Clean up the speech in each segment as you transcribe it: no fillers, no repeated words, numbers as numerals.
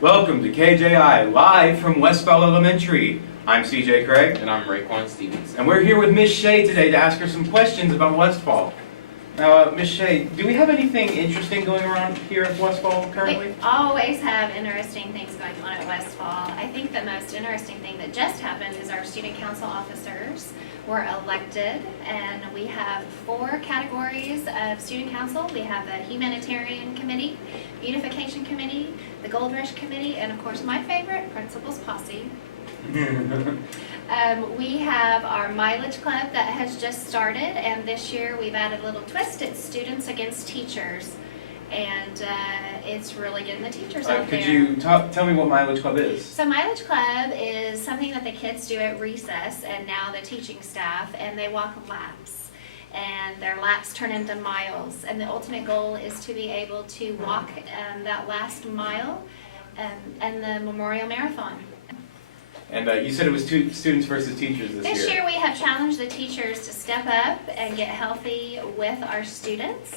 Welcome to KJI, live from Westfall Elementary. I'm CJ Craig. And I'm Raekwon Stevens. And we're here with Miss Shea today to ask her some questions about Westfall. Now, Miss Shea, do we have anything interesting going around here at Westfall currently? We always have interesting things going on at Westfall. I think the most interesting thing that just happened is our student council officers were elected, and we have 4 categories of student council. We have the humanitarian committee, beautification committee, the gold rush committee, and of course my favorite, principal's posse. We have our mileage club that has just started, and this year we've added a little twist. It's students against teachers, and it's really getting the teachers out there. Could you tell me what mileage club is? So mileage club is something that the kids do at recess, and now the teaching staff, and they walk laps, and their laps turn into miles, and the ultimate goal is to be able to walk that last mile and the Memorial Marathon. And you said it was students versus teachers this year. This year we have challenged the teachers to step up and get healthy with our students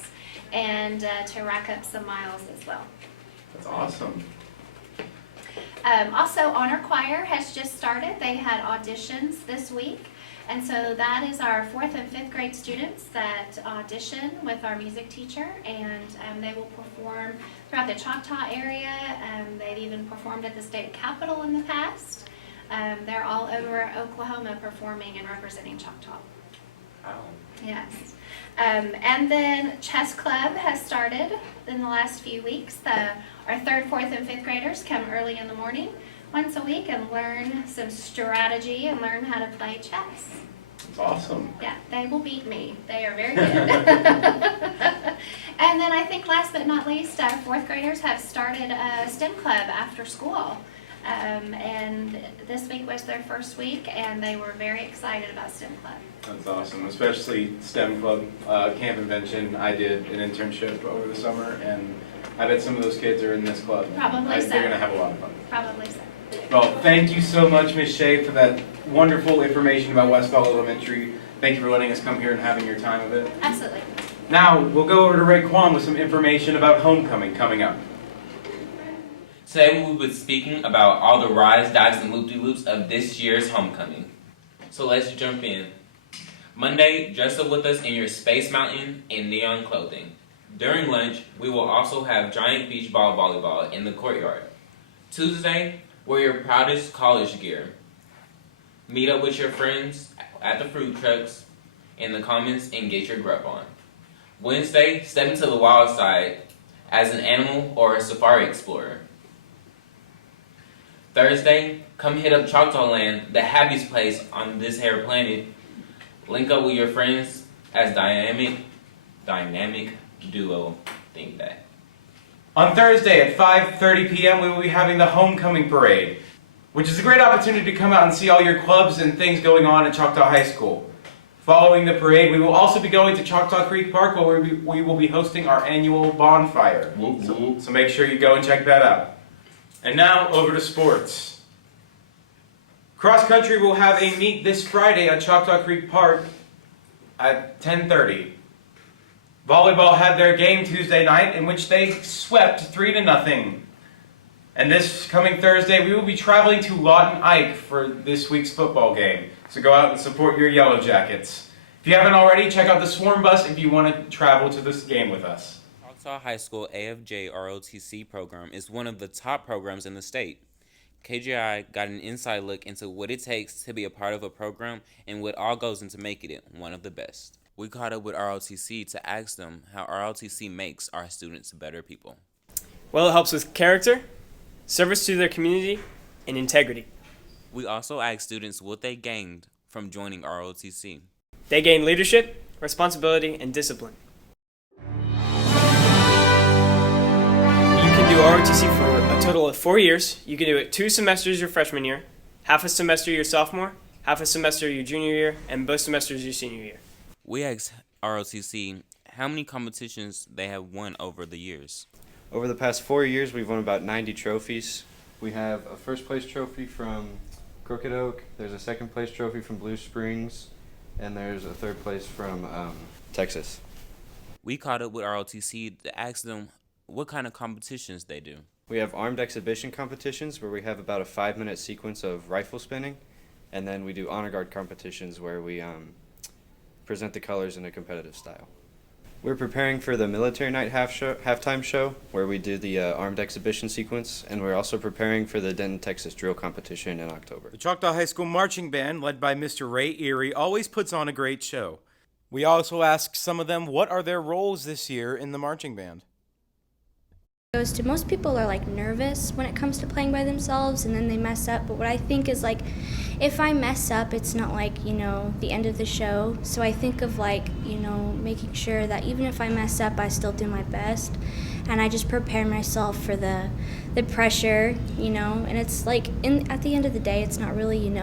and to rack up some miles as well. That's awesome. Also, Honor Choir has just started. They had auditions this week. And so that is our 4th and 5th grade students that audition with our music teacher, and they will perform throughout the Choctaw area. They've even performed at the state capitol in the past. They're all over Oklahoma performing and representing Choctaw. Wow. Yes. And then chess club has started in the last few weeks. Our 3rd, 4th, and 5th graders come early in the morning once a week and learn some strategy and learn how to play chess. That's awesome. Yeah, they will beat me. They are very good. And then I think last but not least, 4th graders have started a STEM club after school. And this week was their first week, and they were very excited about STEM Club. That's awesome, especially STEM Club Camp Invention. I did an internship over the summer, and I bet some of those kids are in this club. Probably so. They're going to have a lot of fun. Probably so. Well, thank you so much, Ms. Shea, for that wonderful information about Westfall Elementary. Thank you for letting us come here and having your time of it. Absolutely. Now, we'll go over to Raekwon with some information about homecoming coming up. Today we will be speaking about all the rides, dives, and loop-de-loops of this year's homecoming. So let's jump in. Monday, dress up with us in your Space Mountain and neon clothing. During lunch, we will also have giant beach ball volleyball in the courtyard. Tuesday, wear your proudest college gear. Meet up with your friends at the fruit trucks in the commons and get your grub on. Wednesday, step into the wild side as an animal or a safari explorer. Thursday, come hit up Choctaw Land, the happiest place on this hair planet. Link up with your friends as dynamic duo. Think that. On Thursday at 5:30 p.m. we will be having the homecoming parade, which is a great opportunity to come out and see all your clubs and things going on at Choctaw High School. Following the parade, we will also be going to Choctaw Creek Park where we will be hosting our annual bonfire. So make sure you go and check that out. And now, over to sports. Cross country will have a meet this Friday at Choctaw Creek Park at 10:30. Volleyball had their game Tuesday night in which they swept 3-0. And this coming Thursday, we will be traveling to Lawton Ike for this week's football game. So go out and support your Yellow Jackets. If you haven't already, check out the Swarm Bus if you want to travel to this game with us. Choctaw High School AFJ ROTC program is one of the top programs in the state. KJI got an inside look into what it takes to be a part of a program and what all goes into making it one of the best. We caught up with ROTC to ask them how ROTC makes our students better people. Well, it helps with character, service to their community, and integrity. We also asked students what they gained from joining ROTC. They gain leadership, responsibility, and discipline. You can do ROTC for a total of 4 years. You can do it 2 semesters your freshman year, half a semester your sophomore, half a semester your junior year, and both semesters your senior year. We asked ROTC how many competitions they have won over the years. Over the past 4 years, we've won about 90 trophies. We have a first place trophy from Crooked Oak, there's a second place trophy from Blue Springs, and there's a third place from Texas. We caught up with ROTC to ask them what kind of competitions they do. We have armed exhibition competitions where we have about a 5-minute sequence of rifle spinning, and then we do honor guard competitions where we present the colors in a competitive style. We're preparing for the military night halftime show where we do the armed exhibition sequence, and we're also preparing for the Denton, Texas drill competition in October. The Choctaw High School Marching Band, led by Mr. Ray Erie, always puts on a great show. We also asked some of them what are their roles this year in the marching band. Most people are like nervous when it comes to playing by themselves, and then they mess up. But what I think is like, if I mess up, it's not like, the end of the show. So I think of like, making sure that even if I mess up, I still do my best. And I just prepare myself for the pressure, and it's like at the end of the day, it's not really,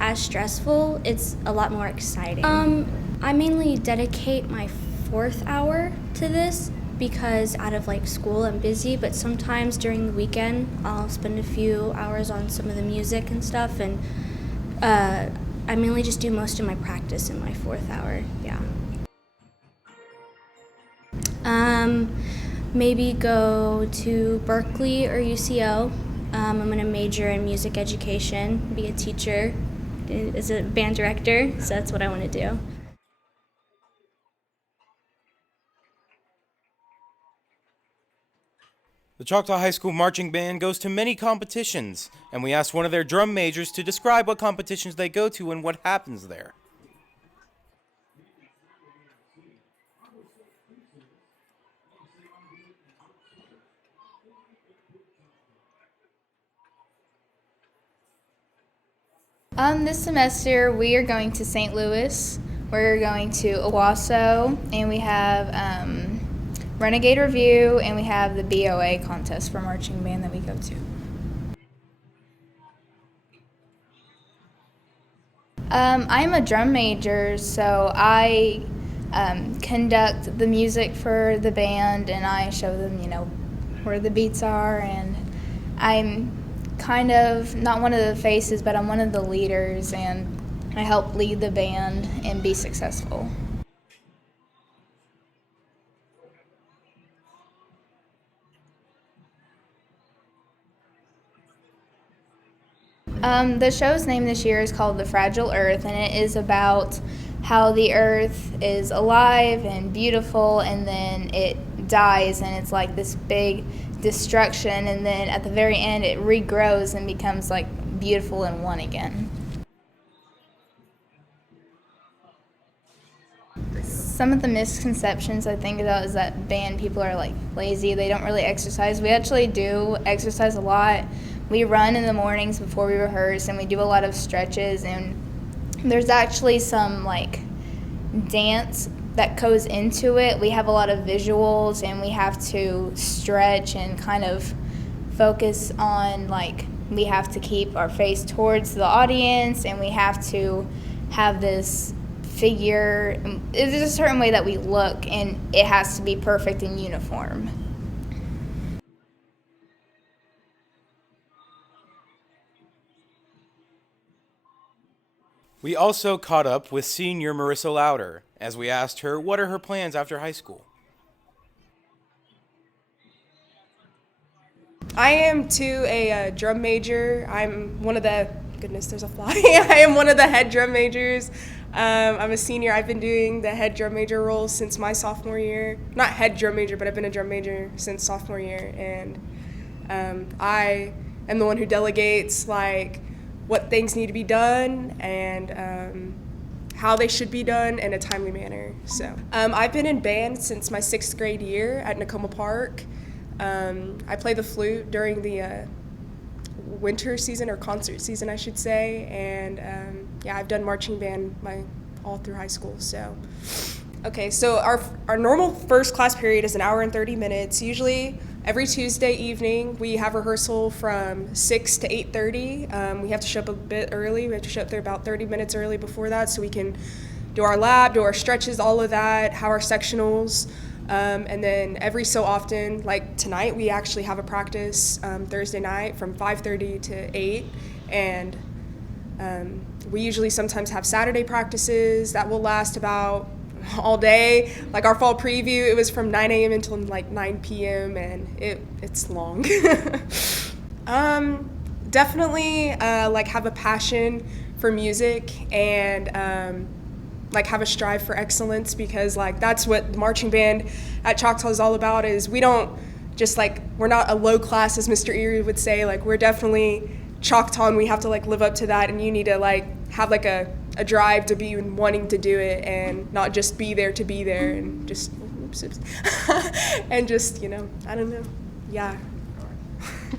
as stressful. It's a lot more exciting. I mainly dedicate my 4th hour to this, because out of like school I'm busy, but sometimes during the weekend I'll spend a few hours on some of the music and stuff, and I mainly just do most of my practice in my 4th hour. Maybe go to Berkeley or UCO. I'm going to major in music education, be a teacher, as a band director, so that's what I want to do. The Choctaw High School Marching Band goes to many competitions, and we asked one of their drum majors to describe what competitions they go to and what happens there. This semester we are going to St. Louis, we're going to Owasso, and we have Renegade Review, and we have the BOA contest for marching band that we go to. I'm a drum major, so I conduct the music for the band, and I show them, where the beats are, and I'm kind of not one of the faces, but I'm one of the leaders, and I help lead the band and be successful. The show's name this year is called The Fragile Earth, and it is about how the earth is alive and beautiful, and then it dies, and it's like this big destruction, and then at the very end it regrows and becomes like beautiful and one again. Some of the misconceptions I think about is that band people are like lazy, they don't really exercise. We actually do exercise a lot. We run in the mornings before we rehearse, and we do a lot of stretches, and there's actually some like dance that goes into it. We have a lot of visuals, and we have to stretch and kind of focus on, like, we have to keep our face towards the audience, and we have to have this figure. There's a certain way that we look, and it has to be perfect and uniform. We also caught up with senior Marissa Louder as we asked her what are her plans after high school. I am too a drum major. I'm one of the, goodness, there's a fly. I am one of the head drum majors. I'm a senior. I've been doing the head drum major role since my sophomore year. Not head drum major, but I've been a drum major since sophomore year. And I am the one who delegates, like, what things need to be done and how they should be done in a timely manner. So I've been in band since my 6th grade year at Nakoma Park. I play the flute during the winter season, or concert season, I should say, and yeah, I've done marching band all through high school. So, okay, so our normal first class period is 1 hour and 30 minutes. Usually every Tuesday evening we have rehearsal from 6 to 8:30. We have to show up a bit early. We have to show up there about 30 minutes early before that so we can do our lab, do our stretches, all of that, have our sectionals. And then every so often, like tonight, we actually have a practice Thursday night from 5:30 to 8, and we usually sometimes have Saturday practices that will last about all day. Like our fall preview, it was from 9 a.m. until like 9 p.m. and it's long. Definitely like have a passion for music and like have a strive for excellence, because like that's what the marching band at Choctaw is all about. Is we don't just like, we're not a low class, as Mr. Erie would say. Like we're definitely Choctaw, and we have to like live up to that, and you need to like have like a drive to be wanting to do it and not just be there to be there and just and just, you know, I don't know. Yeah.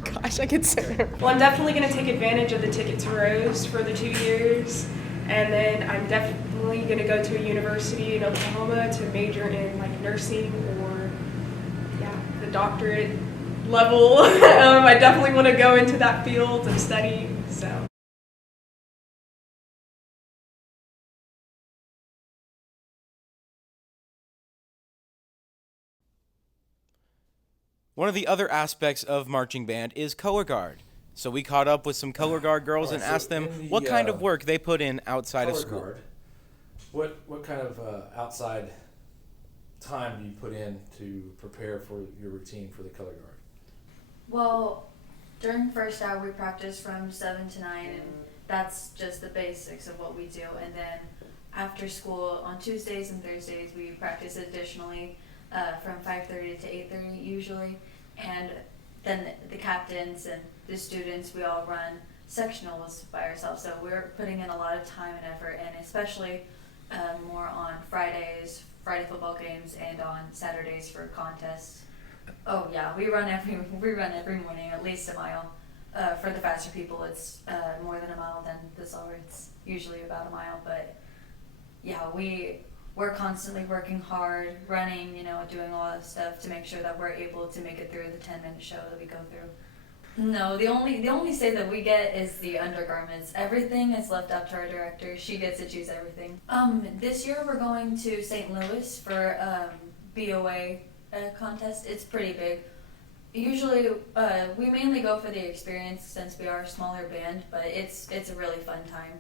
Gosh, I could say. Well, I'm definitely going to take advantage of the Ticket to Rose for the 2 years, and then I'm definitely going to go to a university in Oklahoma to major in like nursing or the doctorate level. I definitely want to go into that field of study. So. One of the other aspects of marching band is color guard. So we caught up with some color guard girls and asked them what kind of work they put in outside of school. Guard, what kind of outside time do you put in to prepare for your routine for the color guard? Well, during first hour we practice from 7 to 9, and that's just the basics of what we do. And then after school on Tuesdays and Thursdays we practice additionally from 5:30 to 8:30 usually, and then the captains and the students, we all run sectionals by ourselves. So we're putting in a lot of time and effort, and especially more on Fridays, Friday football games, and on Saturdays for contests. Oh yeah, we run every morning at least a mile. For the faster people, it's more than a mile. Than the slower, it's usually about a mile. But yeah, we're constantly working hard, running, you know, doing all that stuff to make sure that we're able to make it through the 10-minute show that we go through. No, the only say that we get is the undergarments. Everything is left up to our director. She gets to choose everything. This year we're going to St. Louis for BOA contest. It's pretty big. Usually we mainly go for the experience since we are a smaller band, but it's a really fun time.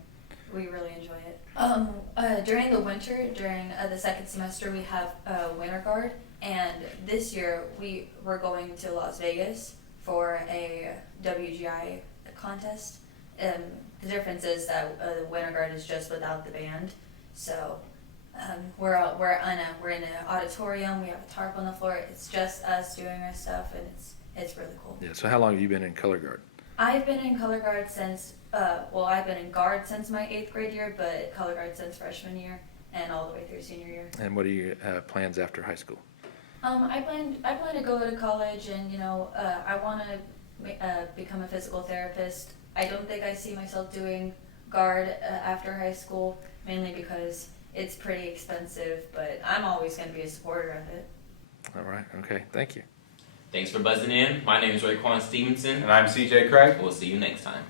We really enjoy it. During the winter, during the second semester, we have winter guard, and this year we're going to Las Vegas for a WGI contest. The difference is that the winter guard is just without the band, so we're in an auditorium. We have a tarp on the floor. It's just us doing our stuff, and it's really cool. Yeah. So how long have you been in color guard? I've been in color guard since I've been in guard since my 8th grade year, but color guard since freshman year and all the way through senior year. And what are your plans after high school? I plan to go to college, and you know, I want to become a physical therapist. I don't think I see myself doing guard after high school, mainly because it's pretty expensive, but I'm always going to be a supporter of it. All right. Okay. Thank you. Thanks for buzzing in. My name is Raekwon Stevenson. And I'm CJ Craig. We'll see you next time.